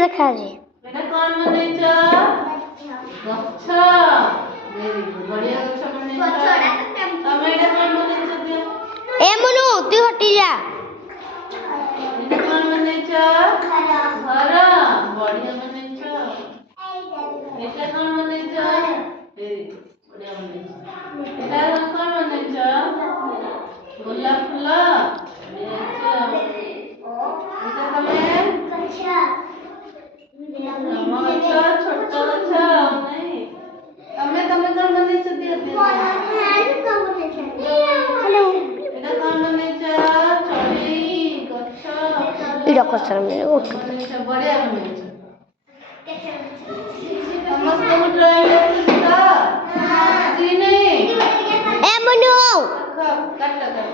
देखा जी बेटा कौन बनेछ गछ वेरी गुड बढ़िया गछ बनेछ तमे एटा कौन बनेछ दिया ए मनु तू हटी जा एटा कौन बनेछ घर बढ़िया बनेछ एटा कौन बनेछ वेरी गुड बढ़िया बनेछ एटा कौन बनेछ गोलाप फूल बनेछ एटा तमे ଆମ ଗଛ ଛୋଟ ଗଛ ନାଇଁ ତମେ କଣ ବନେଇଛ ଦିଅ हेलो ଏଟା କଣ ବନେଇଛ ଚଢେଇ ଗଛ इडा कसर में उठ ବନେଇଛ ବଢିଆ ବନେଇଛ ସମସ୍ତଙ୍କୁ ଡ୍ରଇଂ ଆସୁଛି ତ? ଆସୁଛି କି ନାହିଁ? ए मनु କାଟ